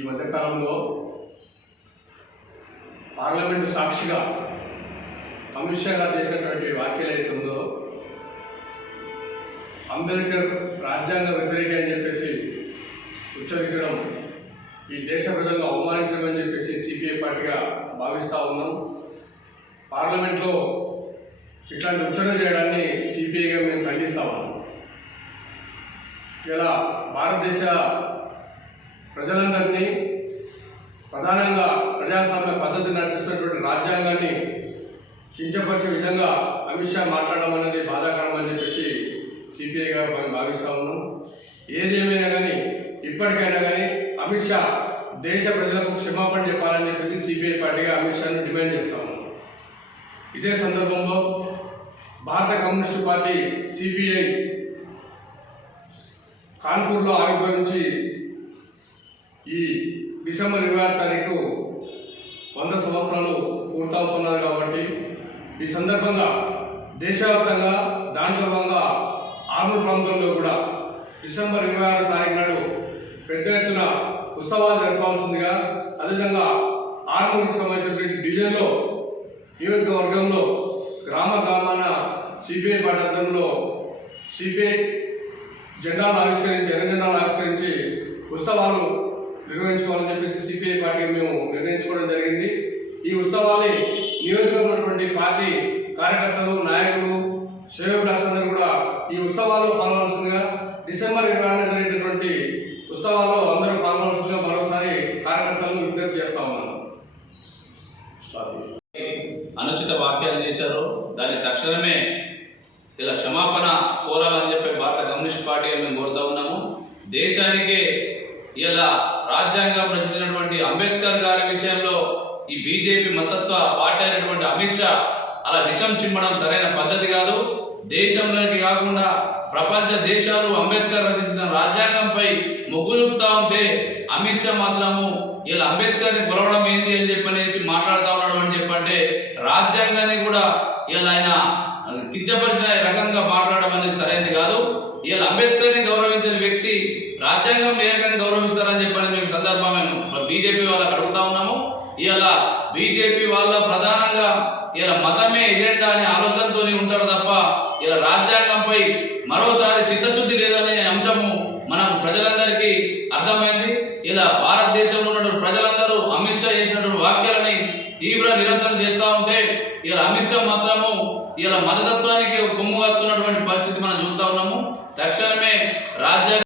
ఈ మధ్యకాలంలో పార్లమెంటు సాక్షిగా అమిత్ షా గారు చేసినటువంటి వ్యాఖ్యలు అయితే ఉందో అంబేద్కర్ రాజ్యాంగ వ్యతిరేక అని చెప్పేసి ఉచ్చరించడం ఈ దేశ ప్రజలను అవమానించడం అని చెప్పేసి సిపిఐ పార్టీగా భావిస్తూ ఉన్నాం. పార్లమెంట్లో ఇట్లాంటి ఉచ్చరణ చేయడాన్ని సిపిఐగా మేము ఖండిస్తా ఉన్నాం. ఇలా భారతదేశ ప్రజలందరినీ ప్రధానంగా ప్రజాస్వామ్య పద్ధతి నడిపిస్తున్నటువంటి రాజ్యాంగాన్ని కించపరిచే విధంగా అమిత్ షా మాట్లాడడం అనేది బాధాకరం అని చెప్పేసి సిపిఐగా మేము భావిస్తూ ఉన్నాం. ఏది ఏమైనా కానీ ఇప్పటికైనా కానీ అమిత్ షా దేశ ప్రజలకు క్షమాపణ చెప్పాలని చెప్పేసి సిపిఐ పార్టీగా అమిత్ షాను డిమాండ్ చేస్తా ఉన్నాం. ఇదే సందర్భంలో భారత కమ్యూనిస్టు పార్టీ సిపిఐ కాన్పూర్లో ఆవిర్భవించి ఈ డిసెంబర్ ఇరవై ఆరు తారీఖు వంద సంవత్సరాలు పూర్తవుతున్నది కాబట్టి ఈ సందర్భంగా దేశవ్యాప్తంగా దాంట్లో భాగంగా ఆర్మూర్ ప్రాంతంలో కూడా డిసెంబర్ ఇరవై ఆరు తారీఖు నాడు పెద్ద ఎత్తున ఉత్సవాలు జరపాల్సిందిగా అదేవిధంగా ఆర్మూర్కి సంబంధించినటువంటి డివిజన్లో నియోజకవర్గంలో గ్రామ గ్రామాన సిపిఐ పార్టీ ఆధ్వర్యంలో సిపిఐ జెండాలు ఆవిష్కరించి ఎర్ర జెండాలు ఆవిష్కరించి ఉత్సవాలు నిర్వహించుకోవాలని చెప్పేసి సిపిఐ పార్టీ మేము నిర్ణయించుకోవడం జరిగింది. ఈ ఉత్సవాన్ని నియోజకవర్గం పార్టీ కార్యకర్తలు నాయకులు శ్రేయోభిలాషులందరూ కూడా ఈ ఉత్సవాల్లో పాల్గొనాల్సిందిగా డిసెంబర్ ఇరవై ఆరున జరిగేటటువంటి ఉత్సవాల్లో అందరూ పాల్గొనాల్సిందిగా మరోసారి కార్యకర్తలను విజ్ఞప్తి చేస్తా ఉన్నాను. అనుచిత వాక్యాలు చేశారు. దాని తక్షణమే ఇలా క్షమాపణ కోరాలని చెప్పి భారత కమ్యూనిస్ట్ పార్టీగా మేము కోరుతా ఉన్నాము. దేశానికే ఇలా రాజ్యాంగం రచించినటువంటి అంబేద్కర్ గారి విషయంలో ఈ బీజేపీ మతత్వ పార్టీ అయినటువంటి అమిత్ షా అలా విషం చిమ్మడం సరైన పద్ధతి కాదు. దేశంలోకి కాకుండా ప్రపంచ దేశాలు అంబేద్కర్ రచించిన రాజ్యాంగంపై మొగ్గులుపుతా ఉంటే అమిత్ షా మాత్రము ఇలా అంబేద్కర్ని కొలవడం ఏంది అని చెప్పనేసి మాట్లాడుతా ఉన్నాడు అని చెప్పంటే రాజ్యాంగాన్ని కూడా ఇలా ఆయన కించపరిచిన రకంగా మాట్లాడడం అనేది సరైనది కాదు. ఇలా అంబేద్కర్ రాజ్యాంగం ఏ గౌరవిస్తారని చెప్పని మేము సందర్భంగా బీజేపీ వాళ్ళకి అడుగుతా ఉన్నాము. ఇలా బీజేపీ వాళ్ళ ప్రధానంగా ఇలా మతమే ఎజెండా అనే ఆలోచనతోనే ఉంటారు తప్ప ఇలా రాజ్యాంగంపై మరోసారి చిత్తశుద్ధి లేదనే అంశము మనకు ప్రజలందరికీ అర్థమైంది. ఇలా భారతదేశంలో ఉన్నటువంటి ప్రజలందరూ అమిత్ షా చేసినటువంటి వాక్యాలని తీవ్ర నిరసన చేస్తూ ఉంటే ఇలా అమిత్ షా మాత్రము ఇలా మతతత్వానికి కొమ్ము కత్తున్నటువంటి పరిస్థితి మనం చూస్తూ ఉన్నాము. తక్షణమే రాజ్యాంగ